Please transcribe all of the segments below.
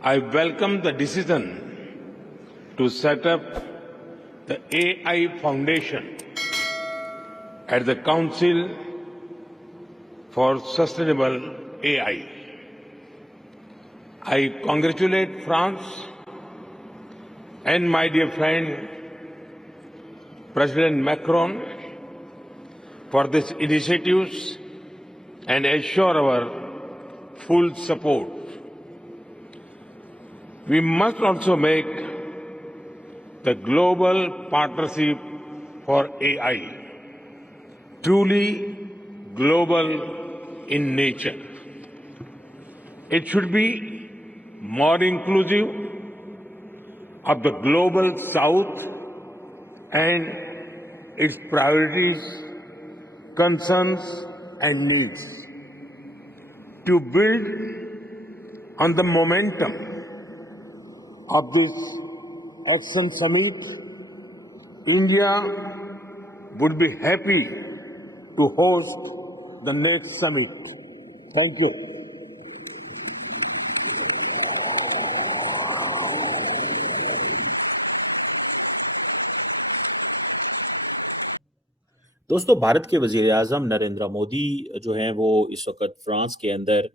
I welcome the decision to set up the AI Foundation at the Council for Sustainable AI. I congratulate France and my dear friend President Macron for these initiatives and assure our full support. We must also make the global partnership for AI truly global in nature. It should be more inclusive of the global South and its priorities, concerns, and needs. To build on the momentum of this Action Summit, India would be happy to host the next summit. Thank you. दोस्तों, भारत के वज़ीर आज़म नरेंद्र मोदी जो हैं वो इस वक्त France के अंदर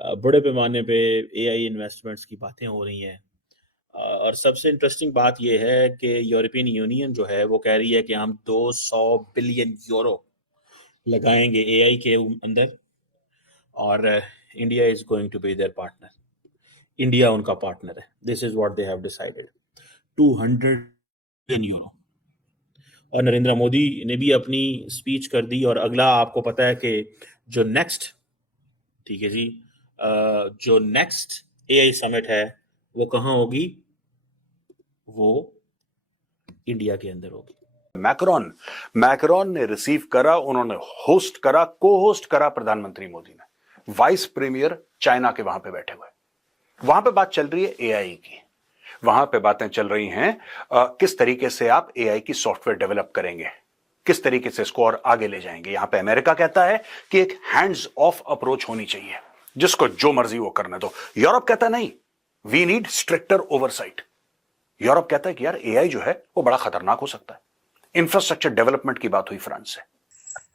बड़े पैमाने पे एआई इन्वेस्टमेंट्स की बातें हो रही हैं। और सबसे इंटरेस्टिंग बात यह है कि यूरोपियन यूनियन जो है वो कह रही है कि हम 200 बिलियन यूरो लगाएंगे एआई के अंदर, और India is going to be their partner. India उनका पार्टनर है। This is what they have decided, 200 billion euro. और नरेंद्र मोदी ने भी अपनी स्पीच कर दी। और अगला आपको पता है कि जो नेक्स्ट, ठीक है जी, जो नेक्स्ट एआई समिट है वो कहाँ होगी? वो इंडिया के अंदर होगी। मैक्रोन ने रिसीव करा, उन्होंने होस्ट करा, को होस्ट करा प्रधानमंत्री मोदी ने। वाइस प्रीमियर चाइना के वहां पे बैठे हुए, वहां पे बात चल रही है एआई की। वहां पे बातें चल रही हैं किस तरीके से आप एआई की सॉफ्टवेयर डेवलप करेंगे, किस तरीके से इसको और आगे ले जाएंगे। यहां पे अमेरिका कहता है कि एक हैंड्स ऑफ अप्रोच होनी चाहिए, जिसको जो मर्जी वो करने दो। यूरोप कहता नहीं, we need stricter oversight. Europe कहता है कि यार एआई जो है वो बड़ा खतरनाक हो सकता है। इंफ्रास्ट्रक्चर डेवलपमेंट की बात हुई फ्रांस से।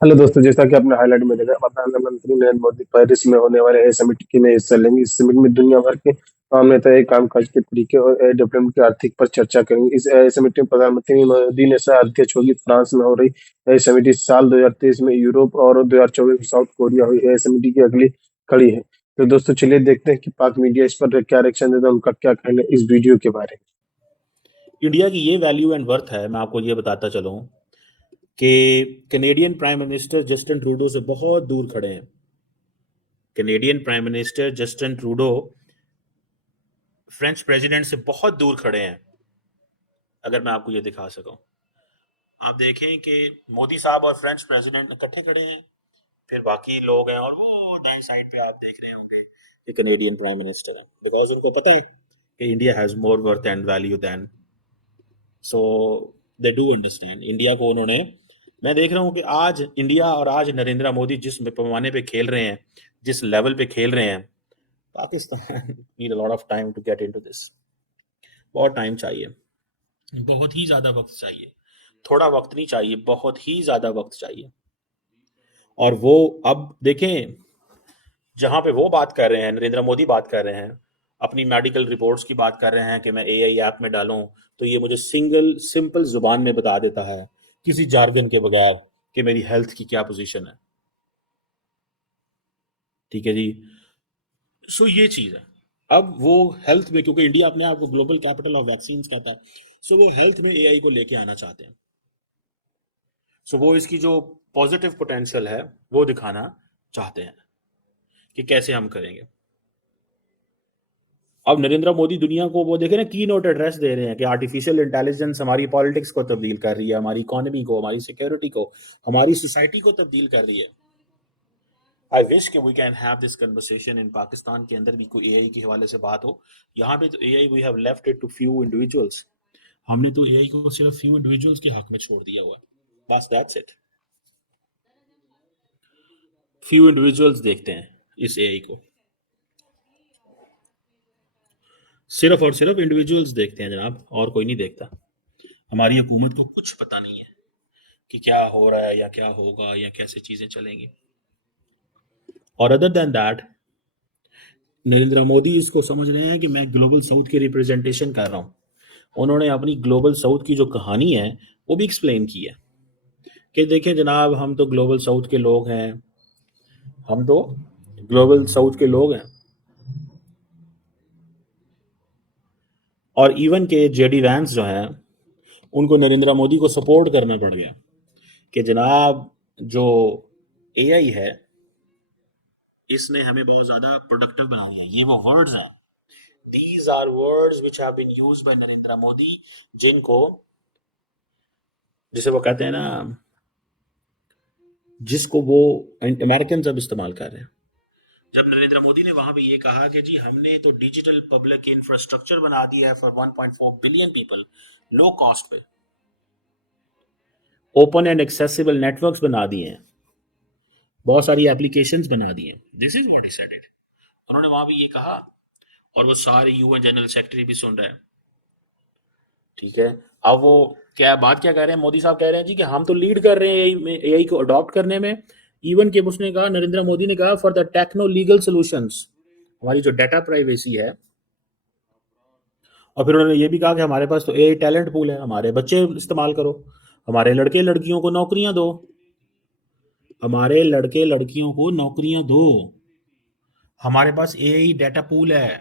हेलो दोस्तों, जैसा कि आपने हाईलाइट में देखा, प्रधानमंत्री नरेंद्र मोदी पेरिस में होने वाले समिट में हिस्सा लेंगे। इस समिट में दुनिया भर के आम नेता कामकाज के तरीके और डेवलपमेंट के आर्थिक पर चर्चा करेंगे। इस समिट में प्रधानमंत्री मोदी ने सह अध्यक्ष होगी। फ्रांस में हो रही समिट इस साल 2023 में यूरोप और 2024 में साउथ कोरिया हुई समिट की अगली कड़ी है। तो दोस्तों चलिए देखते हैं कि पाक मीडिया इस पर क्या रिएक्शन देता है, उनका क्या कहना है इस वीडियो के बारे में। इंडिया की ये वैल्यू एंड वर्थ है। मैं आपको ये बताता चलूं कि Canadian prime minister Justin Trudeau से बहुत दूर खड़े हैं। Canadian prime minister Justin Trudeau French president से बहुत दूर खड़े हैं। अगर मैं आपको ये दिखा सकूं, आप देखें कि मोदी साहब और फ्रेंच प्रेसिडेंट इकट्ठे खड़े हैं, फिर बाकी लोग हैं, और वो दाएं साइड पे आप देख रहे होंगे कि कैनेडियन प्राइम मिनिस्टर है, बिकॉज उनको पता है कि India has more worth and value than, so they do understand India को। उन्होंने, मैं देख रहा हूं कि आज इंडिया और आज नरेंद्र मोदी जिस पैमाने पे खेल रहे हैं, जिस लेवल पे खेल रहे हैं, Pakistan need a lot of time to get into this. बहुत टाइम चाहिए, बहुत ही ज्यादा वक्त चाहिए। थोड़ा वक्त नहीं चाहिए, बहुत ही ज्यादा वक्त चाहिए। और वो अब देखें, जहां पे वो बात कर रहे हैं, नरेंद्र मोदी बात कर रहे हैं, अपनी मेडिकल रिपोर्ट्स की बात कर रहे हैं कि मैं एआई ऐप में डालूं तो ये मुझे सिंपल जुबान में बता देता है, किसी जार्गन के बगैर, कि मेरी हेल्थ की क्या पोजीशन है। ठीक है जी। सो ये चीज है। अब वो हेल्थ में, क्योंकि इंडिया अपने आप को ग्लोबल कैपिटल ऑफ वैक्सीन कहता है, सो वो हेल्थ में एआई को लेके आना चाहते हैं। सो वो इसकी जो पॉजिटिव पोटेंशियल है वो दिखाना चाहते हैं कि कैसे हम करेंगे। अब नरेंद्र मोदी दुनिया को वो देखे ना, की नोट एड्रेस दे रहे हैं कि आर्टिफिशियल इंटेलिजेंस हमारी पॉलिटिक्स को तब्दील कर रही है, हमारी इकोनॉमी को, हमारी सिक्योरिटी को, हमारी सोसाइटी को तब्दील कर रही है। आई विश कि we can have this conversation in Pakistan के अंदर भी कोई एआई के हवाले से बात हो। यहाँ पे तो AI we have left it to few individuals. हमने तो एआई को सिर्फ फ्यू इंडिविजुअल्स के हक में छोड़ दिया हुआ है, बस दैट्स इट। फ्यू इंडिविजुअल्स देखते हैं इस एआई को। सिर्फ और सिर्फ इंडिविजुअल्स देखते हैं जनाब, और कोई नहीं देखता। हमारी हुकूमत को कुछ पता नहीं है कि क्या हो रहा है या क्या होगा या कैसे चीजें चलेंगी। और other than that, Narendra Modi इसको समझ रहे हैं कि मैं ग्लोबल साउथ की रिप्रेजेंटेशन कर रहा हूँ। उन्होंने अपनी ग्लोबल साउथ की जो कहानी है वो भी एक्सप्लेन की है कि देखें जनाब, हम तो ग्लोबल साउथ के लोग हैं, हम तो ग्लोबल साउथ के लोग हैं। और इवन के जेडी वैंस जो हैं उनको नरेंद्र मोदी को सपोर्ट करना पड़ गया कि जनाब जो एआई है इसने हमें बहुत ज्यादा प्रोडक्टिव बना दिया। ये वो वर्ड्स हैं, these are words which have been used by Narendra Modi, जिनको, जिसे वो कहते हैं ना, जिसको वो अमेरिकन अब इस्तेमाल कर रहे हैं। जब नरेंद्र मोदी ने वहां पे ये कहा कि जी हमने तो डिजिटल पब्लिक इंफ्रास्ट्रक्चर बना दिया है for 1.4 billion people low cost पे, ओपन एंड एक्सेसिबल नेटवर्क्स बना दिए हैं, बहुत सारी एप्लीकेशंस बना दी हैं, this is what he said it. उन्होंने वहां भी ये कहा और वो सारे यूएन जनरल सेक्रेटरी भी सुन रहे हैं। ठीक है, अब वो क्या बात क्या कह रहे हैं, मोदी साहब कह रहे हैं जी कि हम तो लीड कर रहे हैं एआई को अडॉप्ट करने में। इवन के उसने कहा, नरेंद्र मोदी ने कहा, for the techno legal solutions, हमारी जो डाटा प्राइवेसी है। और फिर उन्होंने ये भी कहा कि हमारे पास तो एआई टैलेंट पूल है, हमारे बच्चे इस्तेमाल करो, हमारे लड़के लड़कियों को नौकरियां दो, हमारे लड़के लड़कियों को नौकरियां दो, हमारे पास एआई डाटा पूल है।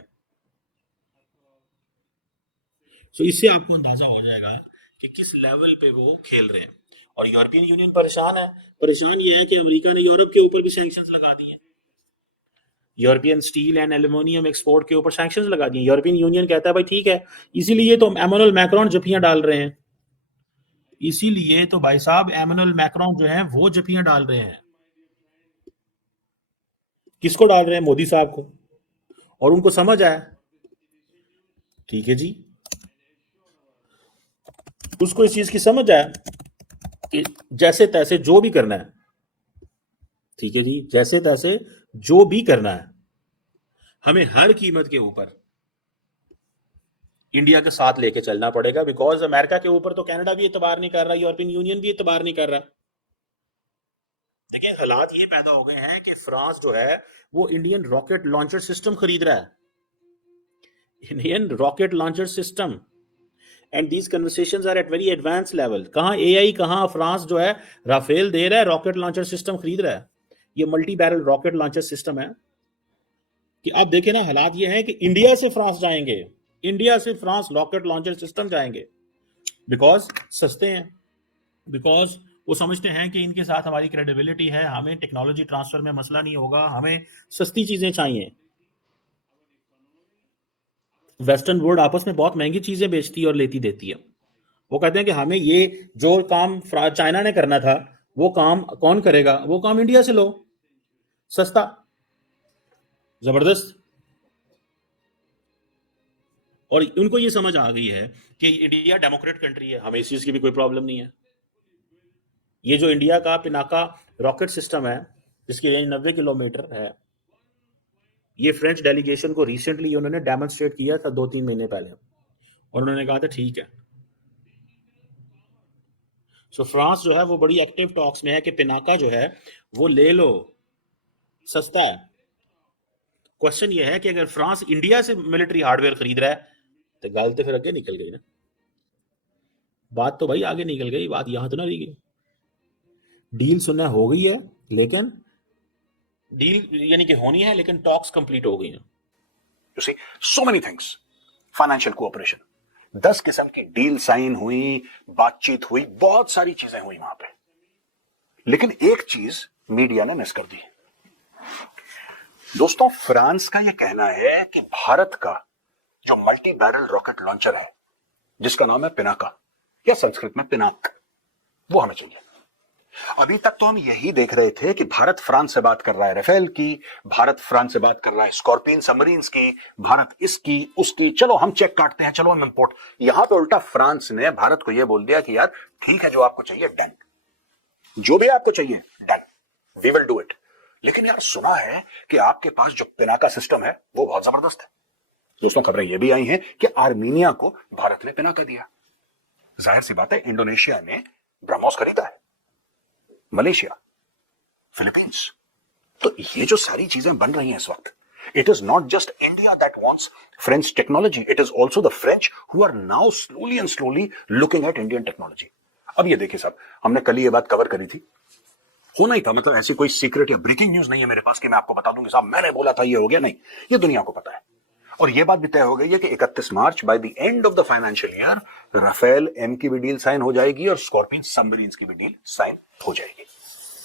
सो इससे आपको अंदाजा हो जाएगा कि किस लेवल पे वो खेल रहे हैं। और यूरोपियन यूनियन परेशान है। परेशान ये है कि अमेरिका ने यूरोप के ऊपर भी सैंक्शंस लगा दिए, European steel and aluminium export के ऊपर सैंक्शंस लगा दिए। यूरोपियन यूनियन कहता है भाई ठीक है, इसीलिए तो एमानुएल मैक्रोन जफियां डाल रहे हैं, इसीलिए तो भाई साहब एमानुएल मैक्रोन जो है वो जफियां डाल रहे हैं। किसको डाल रहे हैं? मोदी साहब को। और उनको समझ आया, ठीक है जी, उसको इस चीज की समझ आया कि जैसे तैसे जो भी करना है, ठीक है जी, जैसे तैसे जो भी करना है, हमें हर कीमत के ऊपर इंडिया के साथ लेके चलना पड़ेगा। बिकॉज अमेरिका के ऊपर तो कनाडा भी एतबार नहीं कर रहा, यूरोपियन यूनियन भी एतबार नहीं कर रहा। देखिए हालात ये पैदा हो गए हैं कि फ्रांस जो है वो इंडियन रॉकेट लॉन्चर सिस्टम खरीद रहा है, Indian rocket launcher system. And these conversations are at very advance level. कहां एआई, कहां फ्रांस जो है राफेल दे रहा है, रॉकेट लॉन्चर सिस्टम खरीद रहा है। ये multi barrel rocket launcher system है कि आप देखें ना, हालात ये हैं कि इंडिया से फ्रांस जाएंगे, इंडिया से फ्रांस रॉकेट लॉन्चर सिस्टम जाएंगे, बिकॉज सस्ते हैं, बिकॉज वो समझते हैं कि इनके साथ हमारी क्रेडिबिलिटी है, हमें टेक्नोलॉजी ट्रांसफर में मसला नहीं होगा, हमें सस्ती चीजें चाहिए। वेस्टर्न वर्ल्ड आपस में बहुत महंगी चीजें बेचती है और लेती देती है। वो कहते हैं कि हमें ये जो काम चाइना ने करना था वो काम कौन करेगा, वो काम इंडिया से लो, सस्ता, जबरदस्त। और उनको ये समझ आ गई है कि इंडिया डेमोक्रेट कंट्री है, हमें इस चीज की भी कोई प्रॉब्लम नहीं है। ये जो इंडिया का पिनाका रॉकेट सिस्टम है जिसकी रेंज 90 किलोमीटर है, ये फ्रेंच डेलीगेशन को रिसेंटली उन्होंने डेमोन्स्ट्रेट किया था 2-3 महीने पहले, और उन्होंने कहा था ठीक है। सो फ्रांस जो है वो बड़ी एक्टिव टॉक्स में है कि पिनाका जो है वो ले लो, सस्ता है। क्वेश्चन ये है कि अगर फ्रांस इंडिया से मिलिट्री हार्डवेयर खरीद रहा है तो गल तो फिर आगे निकल गई ना, बात तो भाई आगे निकल गई, बात यहां तो ना रही गई। डील सुनना हो गई है, लेकिन डील यानी कि होनी है, लेकिन टॉक्स कंप्लीट हो गई हैं। You see, so many things. Financial cooperation, 10 किस्म की डील साइन हुई, बातचीत हुई, बहुत सारी चीजें हुई वहां पे। लेकिन एक चीज मीडिया ने मिस कर दी। दोस्तों, फ्रांस का यह कहना है कि भारत का जो मल्टी बैरल रॉकेट लॉन्चर है जिसका नाम है पिनाका या संस्कृत में पिनाक, वो हमें चाहिए। अभी तक तो हम यही देख रहे थे कि भारत फ्रांस से बात कर रहा है राफेल की, भारत फ्रांस से बात कर रहा है स्कॉर्पियन सबमरीन्स की, भारत इसकी उसकी, चलो हम चेक काटते हैं, चलो हम इंपोर्ट। यहां पे उल्टा फ्रांस ने भारत को यह बोल दिया कि यार ठीक है, जो आपको चाहिए डन, जो भी आपको चाहिए done, we will do it. लेकिन यार सुना है कि आपके पास जो पिनाका सिस्टम है वो बहुत जबरदस्त है, दोस्तों खबरें यह भी आई हैं कि आर्मीनिया को भारत ने पिना कर दिया। जाहिर सी बात है, इंडोनेशिया ने ब्रह्मोस खरीदा है, मलेशिया, फिलीपींस। तो ये जो सारी चीजें बन रही हैं इस वक्त, it is not just India that wants French technology, it is also the French who are now slowly and slowly looking at Indian technology. अब ये देखिए साहब, हमने कल ये बात कवर करी थी, होना ही था, मतलब ऐसी कोई सीक्रेट या ब्रेकिंग न्यूज नहीं है मेरे पास कि मैं आपको बता दूंगा साहब मैंने बोला था ये हो गया, नहीं, ये दुनिया को पता है। और ये बात भी तय हो गई है कि 31 March by the end of the financial year Rafale M की भी डील साइन हो जाएगी और स्कॉर्पियन सबमरीन्स की भी डील साइन हो जाएगी।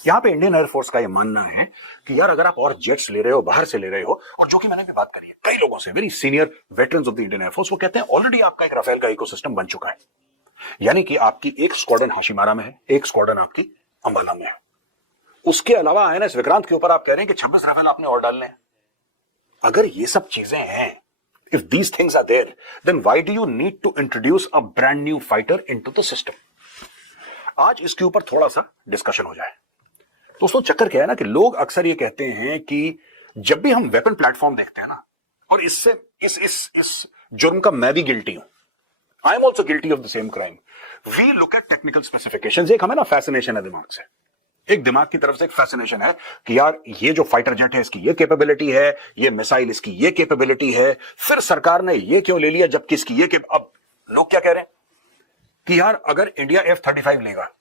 यहां पे इंडियन एयरफोर्स का ये मानना है कि यार अगर आप और जेट्स ले रहे हो, बाहर से ले रहे हो, और जो कि मैंने भी बात करी है कई लोगों से, very senior veterans of the Indian air force, वो कहते हैं ऑलरेडी आपका एक राफेल का इकोसिस्टम बन चुका है। यानी कि आपकी एक स्क्वाड्रन हाशिमारा में है, एक स्क्वाड्रन आपकी अंबाला में है। उसके अलावा आईएनएस विक्रांत के ऊपर आप कह रहे हैं कि 26 राफेल आपने और डालने हैं। अगर ये सब चीजें हैं, if these things are there, then why do you need to introduce a brand new fighter into the system? आज इसके ऊपर थोड़ा सा डिस्कशन हो जाए। दोस्तों चक्कर क्या है ना कि लोग अक्सर ये कहते हैं कि जब भी हम वेपन प्लेटफॉर्म देखते हैं ना, और इससे इस जुर्म का मैं भी गिल्टी हूं, I am also guilty of the same crime, we look at technical specifications. एक हमें ना फैसिनेशन है दिमाग से, एक दिमाग की तरफ से एक फैसिनेशन है कि यार ये जो फाइटर जेट है इसकी ये कैपेबिलिटी है, ये मिसाइल इसकी ये कैपेबिलिटी है, फिर सरकार ने ये क्यों ले लिया जबकि इसकी ये अब लोग क्या कह रहे हैं कि यार अगर इंडिया F-35 लेगा,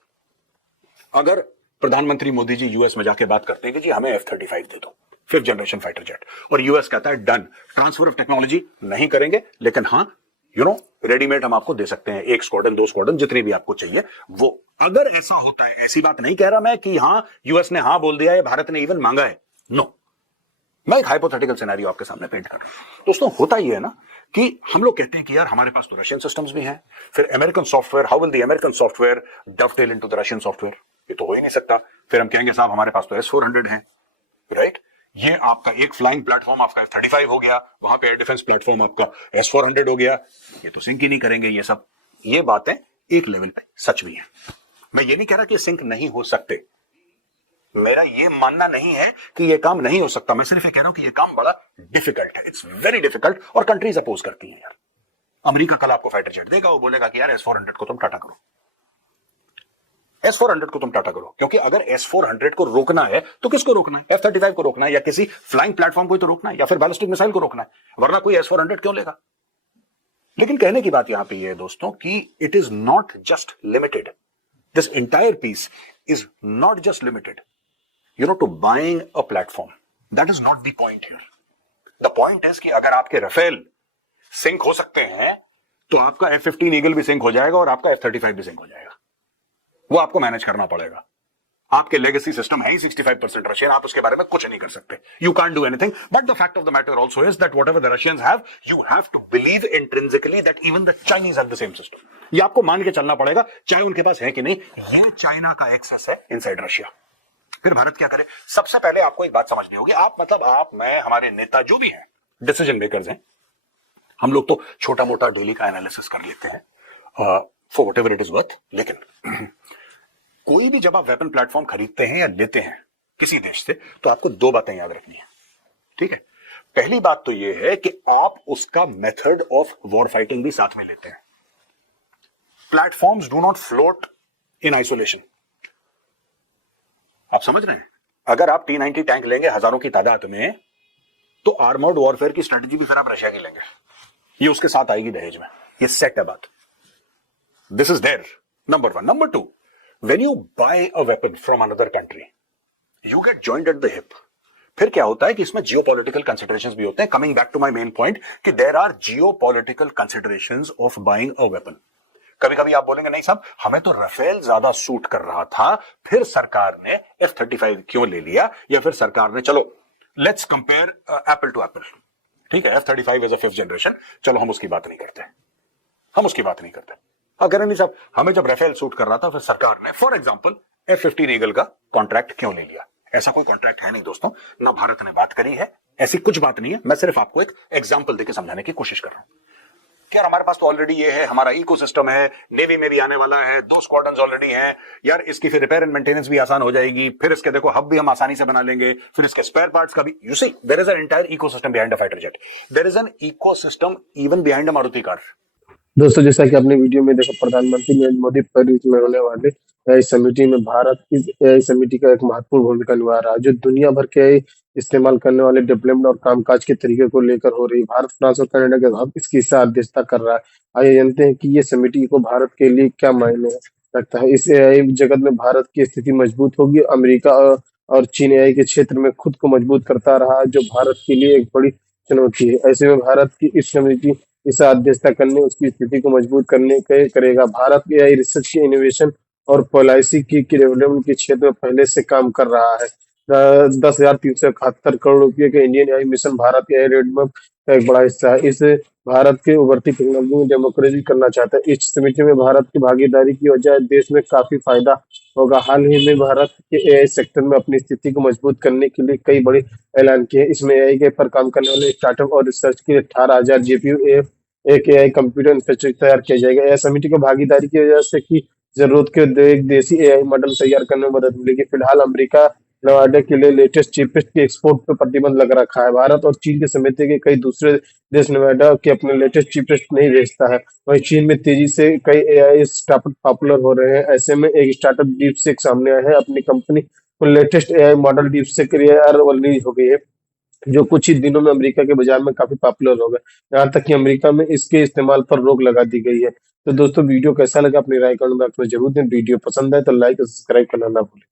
अगर प्रधानमंत्री मोदी जी यूएस में जाके बात करते हैं कि जी हमें F-35 दे दो, 5th जनरेशन फाइटर जेट, और यूएस कहता है डन, ट्रांसफर ऑफ टेक्नोलॉजी नहीं करेंगे, लेकिन हाँ रेडीमेड हम आपको दे सकते हैं, 1 स्क्वाड्रन 2 स्क्वाड्रन जितनी भी आपको चाहिए वो। अगर ऐसा होता है, ऐसी बात नहीं कह रहा मैं कि हाँ यूएस ने हाँ बोल दिया है, भारत ने इवन मांगा है, नो, मैं एक हाइपोथेटिकल सिनेरियो आपके सामने पेंट कर रहा हूं। दोस्तों होता ही है ना कि हम लोग कहते हैं कि यार हमारे पास तो रशियन सिस्टम्स भी हैं, फिर American software, how will the American software dovetail into the Russian software, ये तो हो ही नहीं सकता। फिर हम कहेंगे साहब हमारे पास तो S-400 है, राइट, ये आपका एक फ्लाइंग प्लेटफॉर्म आपका F-35 हो गया, वहां पे एयर डिफेंस प्लेटफॉर्म आपका S-400 हो गया, ये तो सिंक ही नहीं करेंगे ये सब। ये बातें एक लेवल पे सच भी है, मैं ये नहीं कह रहा कि सिंक नहीं हो सकते, मेरा ये मानना नहीं है कि ये काम नहीं हो सकता, मैं सिर्फ ये कह रहा हूं कि ये काम बड़ा डिफिकल्ट है, इट्स वेरी डिफिकल्ट, और कंट्रीज अपोज करती हैं। यार अमेरिका कल आपको फाइटर जेट देगा, वो बोलेगा कि यार S-400 को तुम टाटा करो, S-400 को तुम टाटा करो, क्योंकि अगर S-400 को रोकना है तो किसको रोकना है? F-35 को रोकना है, या किसी फ्लाइंग प्लेटफॉर्म को तो रोकना है, या फिर बैलिस्टिक मिसाइल को रोकना है, वरना कोई S-400 क्यों लेगा? लेकिन कहने की बात यहां पे ये है दोस्तों कि it is not just limited, this entire piece is not just limited to buying a platform, that is not the point here. The point is कि अगर आपके राफेल सिंक हो सकते हैं तो आपका F-15 ईगल भी सिंक हो जाएगा और आपका F-35 भी सिंक हो जाएगा, वो आपको मैनेज करना पड़ेगा। आपके लेगेसी सिस्टम है ही 65% रशियन, आप उसके बारे में कुछ नहीं कर सकते, you can't do anything, but the fact of the matter also is that whatever the Russians have, you have to believe intrinsically that even the Chinese have the same system. ये आपको मान के चलना पड़ेगा, चाहे उनके पास है कि नहीं, ये चाइना का एक्सेस है इनसाइड रशिया। फिर भारत क्या करे? सबसे पहले आपको एक बात समझनी होगी, आप मैं, हमारे नेता जो भी हैं, डिसीजन मेकर्स हैं, हम लोग तो छोटा मोटा डेली का एनालिसिस कर लेते हैं for whatever it is worth, लेकिन कोई भी जब आप वेपन प्लेटफॉर्म खरीदते हैं या लेते हैं किसी देश से, तो आपको 2 बातें याद रखनी है, ठीक है? पहली बात तो यह है कि आप उसका मेथड ऑफ वॉर फाइटिंग भी साथ में लेते हैं। Platforms do not float in isolation, आप समझ रहे हैं? अगर आप T-90 टैंक लेंगे हजारों की तादाद में, तो आर्मर्ड वॉरफेयर की स्ट्रेटेजी भी फिर आप रशिया की लेंगे, ये उसके साथ आएगी दहेज में, ये सेट है बात। This is there, number 1। Number 2, when you buy a weapon from another country, you get joined at the hip. फिर क्या होता है कि इसमें जियोपॉलिटिकल कंसिडरेशंस भी होते हैं। Coming back to my main point कि there are geopolitical considerations of buying a weapon. कभी कभी आप बोलेंगे नहीं साहब हमें तो राफेल ज्यादा सूट कर रहा था, फिर सरकार ने F-35 क्यों ले लिया, या फिर सरकार ने चलो let's compare apple to apple, ठीक है, F-35 as a 5th generation, चलो हम उसकी बात नहीं करते, हम उसकी बात नहीं करते। अगर नहीं साहब हमें जब राफेल सूट कर रहा था, फिर सरकार ने फॉर एग्जांपल F-15 ईगल का कॉन्ट्रैक्ट क्यों ले लिया? ऐसा कोई कॉन्ट्रैक्ट है नहीं दोस्तों, ना भारत ने बात करी है, ऐसी कुछ बात नहीं है, मैं सिर्फ आपको एक एग्जांपल देकर समझाने की कोशिश कर रहा हूं कि यार हमारे पास तो ऑलरेडी ये है, हमारा इकोसिस्टम है, नेवी में भी आने वाला है, 2 स्क्वाड्रन्स ऑलरेडी हैं, यार इसकी फिर रिपेयर एंड मेंटेनेंस भी आसान हो जाएगी, फिर इसके देखो हब भी हम आसानी से बना लेंगे, फिर इसके स्पेयर पार्ट्स का भी, you see there is an entire ecosystem behind a fighter jet, there is an ecosystem even behind a Maruti car. दोस्तों, जैसा कि आपने वीडियो में देखा, प्रधानमंत्री नरेंद्र मोदी पेरिस में होने वाले एआई समिट में भारत इस एआई समिट का एक महत्वपूर्ण भूमिका निभा रहा है, जो दुनिया भर के एआई इस्तेमाल करने वाले डेवलपमेंट और कामकाज के तरीके को लेकर हो रही है। भारत, फ्रांस और कनाडा के हब इसकी अध्यक्षता कर रहा है। आइए जानते हैं कि ये समिट को भारत के लिए क्या मायने रखता है। इस एआई जगत में भारत की स्थिति मजबूत होगी। अमेरिका और चीन एआई के क्षेत्र में खुद को मजबूत करता रहा है, जो भारत के लिए एक बड़ी चुनौती है। ऐसे में भारत की इस समिति इस अध्यक्षता करने उसकी स्थिति को मजबूत करने के करेगा। भारत एआई रिसर्च की इनोवेशन और पॉलिसी की डेवलपमेंट के क्षेत्र में पहले से काम कर रहा है। 10,371 रुपये के Indian AI mission Bharat AI roadmap का एक बड़ा हिस्सा है। इस भारत के उभरती टेक्नोलॉजी में डेमोक्रेसी करना चाहता है। इस समिति में भारत की भागीदारी की वजह देश में काफी फायदा होगा। हाल ही में भारत के एआई सेक्टर में अपनी स्थिति को मजबूत करने के लिए कई बड़े ऐलान किए। इसमें एआई के पर काम करने वाले स्टार्टअप और रिसर्च के लिए 18,000 जीपीयू एक एआई कंप्यूटर इंफ्रास्ट्रक्चर तैयार किया जाएगा। एआई समिति की भागीदारी की वजह से की जरूरत के एक देशी एआई मॉडल तैयार करने में मदद मिलेगी। फिलहाल अमेरिका नवाडा के लिए लेटेस्ट चिपेस्ट के एक्सपोर्ट पर प्रतिबंध लग रखा है। भारत और चीन के समेत के कई दूसरे देश नवाडा के अपने लेटेस्ट चिपेस्ट नहीं भेजता है। वहीं चीन में तेजी से कई एआई स्टार्टअप पॉपुलर हो रहे हैं। ऐसे में एक स्टार्टअप डीपसीक सामने आया है। अपनी कंपनी को latest AI model DeepSeek release हो गई है, जो कुछ ही दिनों में अमेरिका के बाजार में काफी पॉपुलर हो गए। यहाँ तक कि अमेरिका में इसके इस्तेमाल पर रोक लगा दी गई है। तो दोस्तों, वीडियो कैसा लगा अपनी राय कमेंट बॉक्स में जरूर दें। वीडियो पसंद आए तो लाइक और सब्सक्राइब करना ना भूलें।